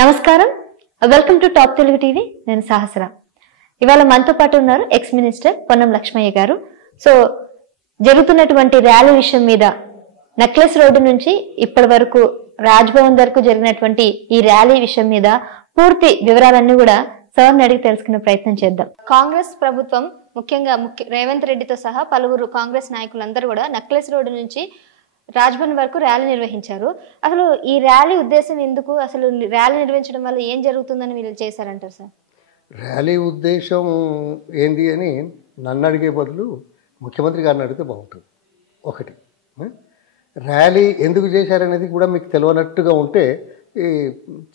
నమస్కారం, welcome to top Telugu TV. నేను సహస్ర. ఇవాళ మనతో పాటు ఉన్నారు ఎక్స్ మినిస్టర్ పొన్నం లక్ష్మయ్య గారు. సో జరుగుతున్నటువంటి ర్యాలీ విషయం మీద నెక్లెస్ రోడ్డు నుంచి ఇప్పటి వరకు రాజ్భవన్ వరకు జరిగినటువంటి ఈ ర్యాలీ విషయం మీద పూర్తి వివరాలన్నీ కూడా సార్ని అడిగి తెలుసుకునే ప్రయత్నం చేద్దాం. కాంగ్రెస్ ప్రభుత్వం ముఖ్యంగా రేవంత్ రెడ్డితో సహా పలువురు కాంగ్రెస్ నాయకులందరూ కూడా నెక్లెస్ రోడ్డు నుంచి రాజ్భవన్ వరకు ర్యాలీ నిర్వహించారు. అసలు ఈ ర్యాలీ ఉద్దేశం ఎందుకు, అసలు ర్యాలీ నిర్వహించడం వల్ల ఏం జరుగుతుందని వీళ్ళు చేశారంటారు సార్? ర్యాలీ ఉద్దేశం ఏంది అని నన్ను అడిగే బదులు ముఖ్యమంత్రి గారిని అడిగితే బాగుంటుంది. ఒకటి, ర్యాలీ ఎందుకు చేశారనేది కూడా మీకు తెలియనట్టుగా ఉంటే ఈ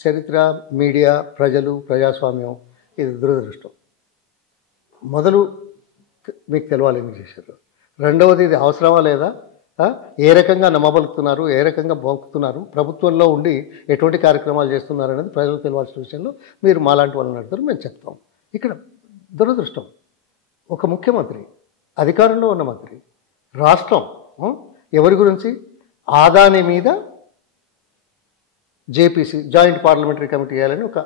చరిత్ర, మీడియా, ప్రజలు, ప్రజాస్వామ్యం ఇది దురదృష్టం. మొదలు మీకు తెలవాలి ఎందుకు చేశారు. రెండవది, ఇది అవసరమా లేదా, ఏ రకంగా నమ్మబలుకుతున్నారు, ఏ రకంగా బొక్కుతున్నారు, ప్రభుత్వంలో ఉండి ఎటువంటి కార్యక్రమాలు చేస్తున్నారు అనేది ప్రజలకు తెలియాల్సిన విషయంలో మీరు మాలాంటి వాళ్ళని అడుగుతారు, మేము చెప్తాం. ఇక్కడ దురదృష్టం, ఒక ముఖ్యమంత్రి, అధికారంలో ఉన్న మంత్రి, రాష్ట్రం ఎవరి గురించి, ఆదాని మీద జేపీసీ జాయింట్ పార్లమెంటరీ కమిటీ వేయాలని ఒక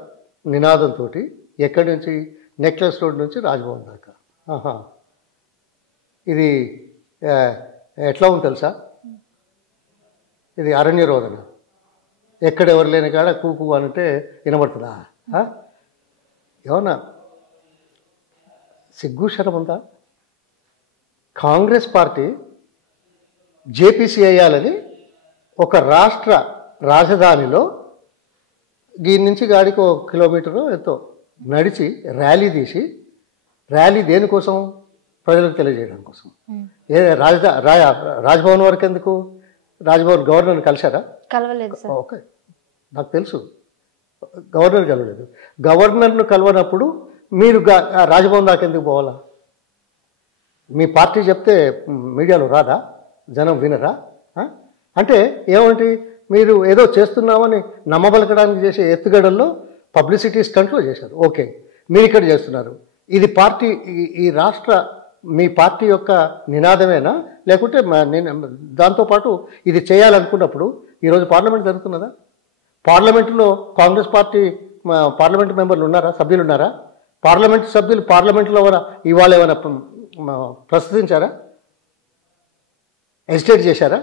నినాదంతో ఎక్కడి నుంచి, నెక్లెస్ రోడ్ నుంచి రాజ్భవన్ దాకా. ఇది ఎట్లా ఉంది తెలుసా, ఇది అరణ్య రోదన. ఎక్కడెవరు లేని కాడ కూకు అంటే వినబడుతుందా? ఏమన్నా సిగ్గు శరం ఉందా? కాంగ్రెస్ పార్టీ జేపీసీ వేయాలని ఒక రాష్ట్ర రాజధానిలో దీని నుంచి గాడికి 1 కిలోమీటరు ఎంతో నడిచి ర్యాలీ తీసి, ర్యాలీ దేనికోసం, ప్రజలకు తెలియజేయడం కోసం. రాజ్భవన్ వరకు ఎందుకు? రాజ్భవన్ గవర్నర్ని కలిశారా? కలవలేదు సార్. ఓకే, నాకు తెలుసు, గవర్నర్ కలవలేదు. గవర్నర్ను కలవనప్పుడు మీరు రాజ్భవన్ దాకా ఎందుకు పోవాలా? మీ పార్టీ చెప్తే మీడియాలో రాదా? జనం వినరా? అంటే ఏమంటే మీరు ఏదో చేస్తున్నామని నమ్మబలకడానికి చేసే ఎత్తుగడల్లో పబ్లిసిటీ స్టంట్లో చేశారు. ఓకే, మీరు ఇక్కడ చేస్తున్నారు. ఇది పార్టీ, ఈ రాష్ట్ర మీ పార్టీ యొక్క నినాదమేనా, లేకుంటే దాంతోపాటు ఇది చేయాలనుకున్నప్పుడు ఈరోజు పార్లమెంట్ జరుగుతున్నదా? పార్లమెంటులో కాంగ్రెస్ పార్టీ పార్లమెంట్ మెంబర్లు ఉన్నారా, సభ్యులు ఉన్నారా? పార్లమెంట్ సభ్యులు పార్లమెంట్లో ఇవాళ ఏమైనా ప్రస్తుతించారా, ఎజిటేట్ చేశారా,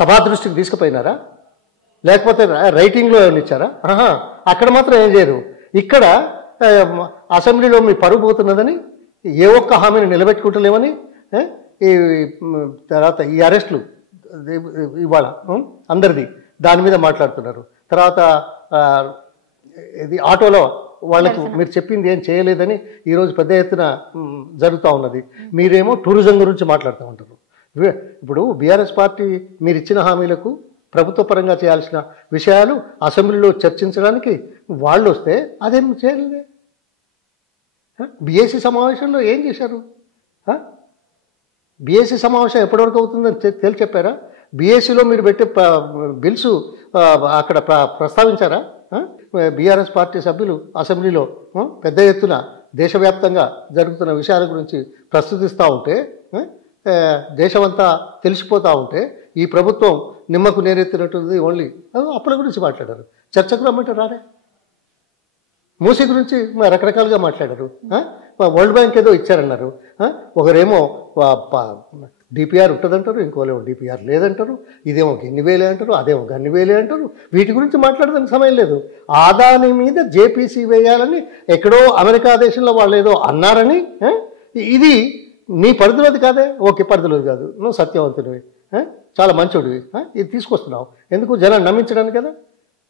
సభా దృష్టికి తీసుకుపోయినారా, లేకపోతే రైటింగ్లో ఏమైనా ఇచ్చారా? అక్కడ మాత్రం ఏం చేయరు. ఇక్కడ అసెంబ్లీలో మీ పరుగు పోతున్నదని, ఏ ఒక్క హామీని నిలబెట్టుకుంటలేమని, ఈ తర్వాత ఈ అరెస్టులు ఇవాళ అందరిది దాని మీద మాట్లాడుతున్నారు. తర్వాత ఇది ఆటోలో వాళ్ళకు మీరు చెప్పింది ఏం చేయలేదని ఈరోజు పెద్ద ఎత్తున జరుగుతూ ఉన్నది. మీరేమో టూరిజం గురించి మాట్లాడుతూ ఉంటారు. ఇప్పుడు బీఆర్ఎస్ పార్టీ మీరు ఇచ్చిన హామీలకు ప్రభుత్వ పరంగా చేయాల్సిన విషయాలు అసెంబ్లీలో చర్చించడానికి వాళ్ళు వస్తే అదేం చేయలేదే. బీఏసీ సమావేశంలో ఏం చేశారు? బీఏసీ సమావేశం ఎప్పటివరకు అవుతుందని తెలిసి చెప్పారా? బీఏసీలో మీరు పెట్టే బిల్స్ అక్కడ ప్రస్తావించారా? బీఆర్ఎస్ పార్టీ సభ్యులు అసెంబ్లీలో పెద్ద ఎత్తున దేశవ్యాప్తంగా జరుగుతున్న విషయాల గురించి ప్రస్తుతిస్తూ ఉంటే, దేశమంతా తెలిసిపోతూ ఉంటే, ఈ ప్రభుత్వం నిమ్మకు నేరెత్తినట్టుంది ఓన్లీ అప్పుల గురించి మాట్లాడారు. చర్చకు రమ్మంటే రారే. మూసీ గురించి రకరకాలుగా మాట్లాడారు. వరల్డ్ బ్యాంక్ ఏదో ఇచ్చారన్నారు. ఒకరేమో డిపిఆర్ ఉంటుందంటారు, ఇంకోలేమో డిపిఆర్ లేదంటారు, ఇదేమో గన్ని వేలే అంటారు, అదేమో గన్ని వేలే అంటారు. వీటి గురించి మాట్లాడడానికి సమయం లేదు. ఆదాని మీద జేపీసీ వేయాలని ఎక్కడో అమెరికా దేశంలో వాళ్ళు ఏదో అన్నారని, ఇది నీ పరిధిలోది కాదే. ఓకే, పరిధిలోది కాదు, నువ్వు సత్యవంతుడివి, చాలా మంచోడివి, ఇది తీసుకొస్తున్నావు ఎందుకు? జనాన్ని నమ్మించడానికి కదా.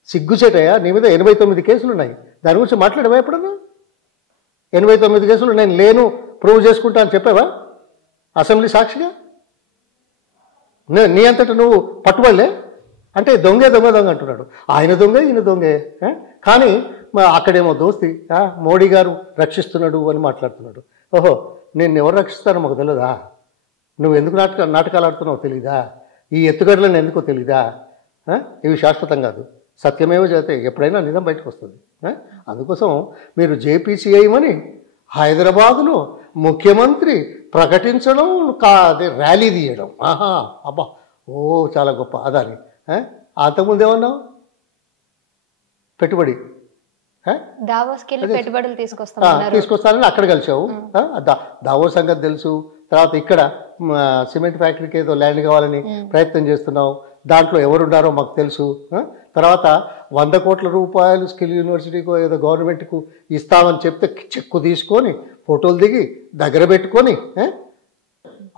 సిగ్గుచేటయ్యా, నీ మీద 89 కేసులు ఉన్నాయి. దాని గురించి మాట్లాడవా ఎప్పుడన్నా? 89 కేసులు నేను లేను, ప్రూవ్ చేసుకుంటా అని చెప్పావా అసెంబ్లీ సాక్షిగా? నీ అంతటా నువ్వు పట్టుబడలే అంటే దొంగే దొంగ దొంగ అంటున్నాడు. ఆయన దొంగే, ఈయన దొంగే. కానీ అక్కడేమో దోస్తి, మోడీ గారు రక్షిస్తున్నాడు అని మాట్లాడుతున్నాడు. ఓహో, నేను ఎవరు రక్షిస్తానో మాకు తెలియదా? నువ్వు ఎందుకు నాటకాలు ఆడుతున్నావో తెలీదా? ఈ ఎత్తుగడలను ఎందుకో తెలీదా? ఇవి శాశ్వతం కాదు. సత్యమేవ జయతే, ఎప్పుడైనా నిజం బయటకు వస్తుంది. అందుకోసం మీరు జేపీసీ వేయమని హైదరాబాదులో ముఖ్యమంత్రి ప్రకటించడం, ర్యాలీ తీయడం, అబ్బా, ఓ చాలా గొప్ప అదాని. అంతకుముందు ఏమన్నావు? పెట్టుబడి దావోస్కి వెళ్ళి పెట్టుబడులు తీసుకొస్తామన్నారు. తీసుకొస్తానని అక్కడ కలిసావు. దావోస్ సంగతి తెలుసు. తర్వాత ఇక్కడ సిమెంట్ ఫ్యాక్టరీకి ఏదో ల్యాండ్ కావాలని ప్రయత్నం చేస్తున్నావు. దాంట్లో ఎవరున్నారో మాకు తెలుసు. తర్వాత 100 కోట్ల రూపాయలు స్కిల్ యూనివర్సిటీకో ఏదో గవర్నమెంట్కు ఇస్తామని చెప్తే చెక్కు తీసుకొని ఫోటోలు దిగి దగ్గర పెట్టుకొని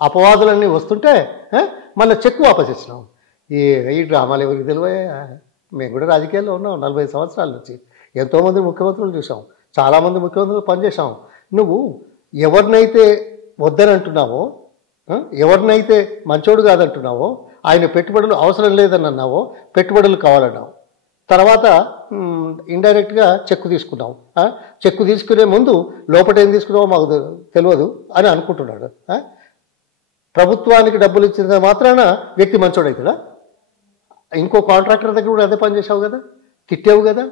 అపవాదులన్నీ వస్తుంటే మళ్ళీ చెక్కు వాపస్ ఇచ్చినాం. ఈ డ్రామాలు ఎవరికి తెలివయా? మేము కూడా రాజకీయాల్లో ఉన్నాం 45 సంవత్సరాల నుంచి. ఎంతోమంది ముఖ్యమంత్రులు చూసాం, చాలామంది ముఖ్యమంత్రులు పనిచేసాం. నువ్వు ఎవరినైతే వద్దని అంటున్నావో, ఎవరినైతే మంచోడు కాదంటున్నావో, ఆయన పెట్టుబడులు అవసరం లేదని అన్నావో, పెట్టుబడులు కావాలన్నావు. తర్వాత ఇండైరెక్ట్గా చెక్కు తీసుకున్నావు. చెక్కు తీసుకునే ముందు లోపల ఏం తీసుకున్నావో మాకు తెలియదు అని అనుకుంటున్నాడు. ప్రభుత్వానికి డబ్బులు ఇచ్చిన మాత్రాన వ్యక్తి మంచోడవుతాడా? ఇంకో కాంట్రాక్టర్ దగ్గర కూడా అదే పని చేసావు కదా, తిట్టావు కదా,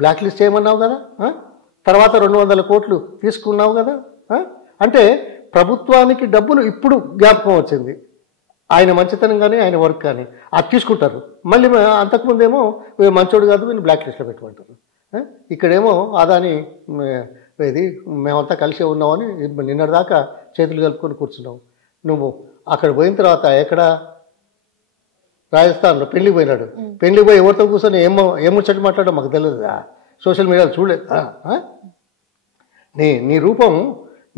బ్లాక్ లిస్ట్ చేయమన్నావు కదా, తర్వాత 200 కోట్లు తీసుకున్నావు కదా. అంటే ప్రభుత్వానికి డబ్బులు ఇప్పుడు జ్ఞాపకం వచ్చింది. ఆయన మంచితనం కానీ ఆయన వర్క్ కానీ అది తీసుకుంటారు. మళ్ళీ అంతకుముందేమో మంచోడు కాదు వీళ్ళు బ్లాక్ లిస్ట్లో పెట్టుకుంటారు. ఇక్కడేమో అదాని ఇది మేమంతా కలిసే ఉన్నామని నిన్నటిదాకా చేతులు కలుపుకొని కూర్చున్నావు. నువ్వు అక్కడ పోయిన తర్వాత ఎక్కడ రాజస్థాన్లో పెళ్లికి పోయినాడు. పెళ్లికి పోయి ఎవరితో కూర్చొని ఏం ముచ్చట మాట్లాడో మాకు తెలియదుగా, సోషల్ మీడియాలో చూడలేదా? నీ రూపం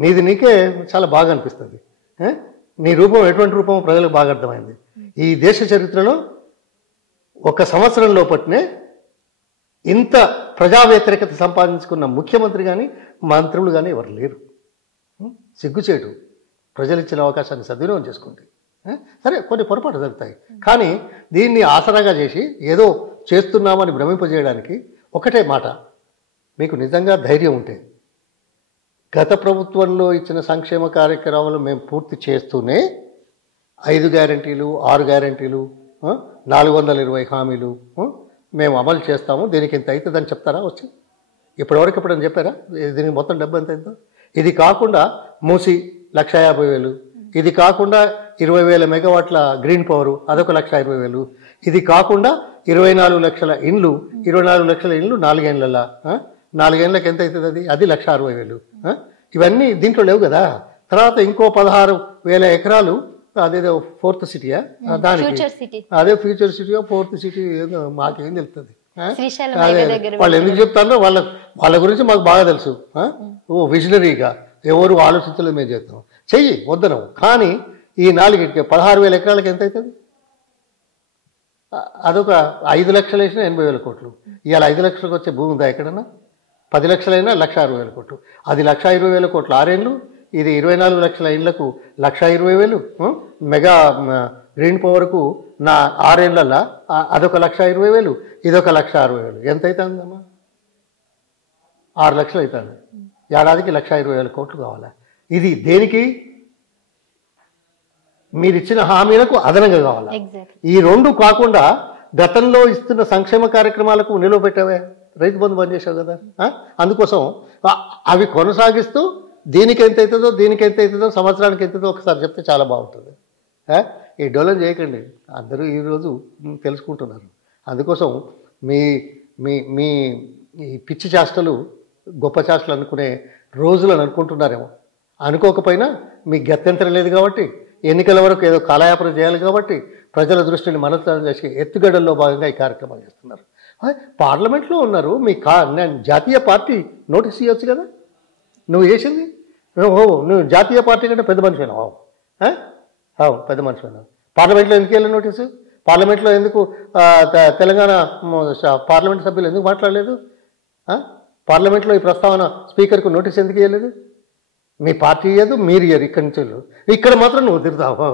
నీది నీకే చాలా బాగా అనిపిస్తుంది. నీ రూపం ఎటువంటి రూపం ప్రజలకు బాగా అర్థమైంది. ఈ దేశ చరిత్రలో 1 సంవత్సరం లోపట్నే ఇంత ప్రజా వ్యతిరేకత సంపాదించుకున్న ముఖ్యమంత్రి కానీ మంత్రులు కానీ ఎవరు లేరు. సిగ్గుచేటు. ప్రజలు ఇచ్చిన అవకాశాన్ని సద్వినియోగం చేసుకుంటే సరే కొన్ని పొరపాటు జరుగుతాయి, కానీ దీన్ని ఆసరాగా చేసి ఏదో చేస్తున్నామని భ్రమింపజేయడానికి ఒకటే మాట, మీకు నిజంగా ధైర్యం ఉంటే గత ప్రభుత్వంలో ఇచ్చిన సంక్షేమ కార్యక్రమాలు మేము పూర్తి చేస్తూనే 5 గ్యారంటీలు 6 గ్యారంటీలు 420 హామీలు మేము అమలు చేస్తాము, దీనికి ఇంత అవుతుందని చెప్తారా వచ్చి? ఇప్పటివరకు ఎప్పుడని చెప్పారా దీనికి మొత్తం డబ్బు ఎంత అయిందో? ఇది కాకుండా మూసి 1,50,000, ఇది కాకుండా 20,000 మెగావాట్ల గ్రీన్ పవర్ అదొక 1,20,000, ఇది కాకుండా 24 లక్షల ఇండ్లు 24 లక్షల ఇండ్లు 4 ఏళ్ళ 4 ఏళ్ళకి ఎంత అవుతుంది? అది 1,60,000. ఇవన్నీ దీంట్లో లేవు కదా. తర్వాత ఇంకో 16,000 ఎకరాలు అదేదో 4th సిటీయా, దానికి అదే ఫ్యూచర్ సిటీయో 4th సిటీ ఏదో మాకేం తెలుస్తుంది. వాళ్ళు ఎందుకు చెప్తారో వాళ్ళ గురించి మాకు బాగా తెలుసు. విజనరీగా ఎవరు ఆలోచించలేదు, మేము చేస్తాం, చెయ్యి వద్దనం. కానీ ఈ 16,000 ఎకరాలకి ఎంత అవుతుంది? అదొక 5 లక్షలు వేసినా 80,000 కోట్లు. ఇవాళ 5 లక్షలకు వచ్చే భూమి ఉందా ఎక్కడన్నా? 10 లక్షలైనా 1,60,000 కోట్లు. అది 1,20,000 కోట్లు 6 ఏళ్ళు. ఇది 24 లక్షల ఇళ్లకు 1,20,000. మెగా గ్రీన్ పవర్కు 6 ఏళ్ళల్లో అదొక 1,20,000, ఇదొక 1,60,000. ఎంత అవుతుందమ్మా? 6 లక్షలు అవుతుంది. ఏడాదికి 1,20,000 కోట్లు కావాలా? ఇది దేనికి? మీరు ఇచ్చిన హామీలకు అదనంగా కావాలా? ఈ 2 కాకుండా గతంలో ఇస్తున్న సంక్షేమ కార్యక్రమాలకు నిలువ పెట్టావే, రైతు బంధు బంద్ చేసావు కదా. అందుకోసం అవి కొనసాగిస్తూ దీనికి ఎంత అవుతుందో దీనికి ఎంత అవుతుందో సంవత్సరానికి ఎంత అవుతుందో ఒకసారి చెప్తే చాలా బాగుంటుంది. ఈ డోలం చేయకండి, అందరూ ఈరోజు తెలుసుకుంటున్నారు. అందుకోసం మీ మీ మీ ఈ పిచ్చి చేష్టలు గొప్ప చేష్టలు అనుకునే రోజులను అనుకుంటున్నారేమో. అనుకోకపోయినా మీ గత్యంతరం లేదు కాబట్టి, ఎన్నికల వరకు ఏదో కాలయాపన చేయాలి కాబట్టి ప్రజల దృష్టిని మనస్సు చేసి ఎత్తుగడల్లో భాగంగా ఈ కార్యక్రమాలు చేస్తున్నారు. పార్లమెంట్లో ఉన్నారు, మీ జాతీయ పార్టీ నోటీస్ ఇవ్వచ్చు కదా. నువ్వు చేసింది నువ్వు జాతీయ పార్టీ కంటే పెద్ద మనిషి అయినావు. పెద్ద మనిషి అయినావు. పార్లమెంట్లో ఎందుకు వెళ్ళి నోటీసు? పార్లమెంట్లో ఎందుకు తెలంగాణ పార్లమెంట్ సభ్యులు ఎందుకు మాట్లాడలేదు? పార్లమెంట్లో ఈ ప్రస్తావన స్పీకర్కు నోటీస్ ఎందుకు ఇవ్వలేదు? మీ పార్టీ ఇయ్యదు, మీరు ఇయ్యరు. ఇక్కడి నుంచి ఇక్కడ మాత్రం నువ్వు తిరుగుతావు.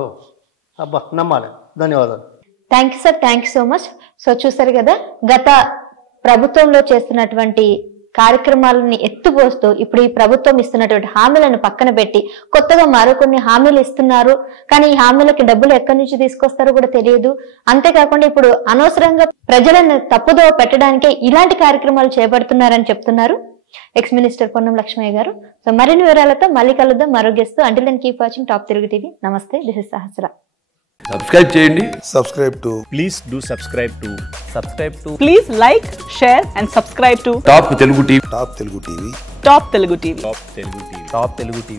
అబ్బా, నమ్మాలి. ధన్యవాదాలు. Thank you sir, thank you so much. So చూసారు కదా, గత ప్రభుత్వంలో చేస్తున్నటువంటి కార్యక్రమాలని ఎత్తుపోస్తూ ఇప్పుడు ఈ ప్రభుత్వం ఇస్తున్నటువంటి హామీలను పక్కన పెట్టి కొత్తగా మరికొన్ని హామీలు ఇస్తున్నారు. కానీ ఈ హామీలకి డబ్బులు ఎక్కడి నుంచి తీసుకొస్తారో కూడా తెలియదు. అంతేకాకుండా ఇప్పుడు అనవసరంగా ప్రజలను తప్పుదోవ పెట్టడానికే ఇలాంటి కార్యక్రమాలు చేపడుతున్నారని చెప్తున్నారు ఎక్స్ మినిస్టర్ పొన్నం లక్ష్మయ్య గారు. సో మరిన్ని వివరాలతో మళ్ళీ కలుద్దాం మరో గెస్ట్ తో. Until then keep watching top Telugu TV. నమస్తే, దిస్ ఇస్ సహస్ర. సబ్స్క్రైబ్ చేయండి. Subscribe to please do subscribe to subscribe to Please like, share and subscribe to Top Telugu TV. Top Telugu TV. Top Telugu TV.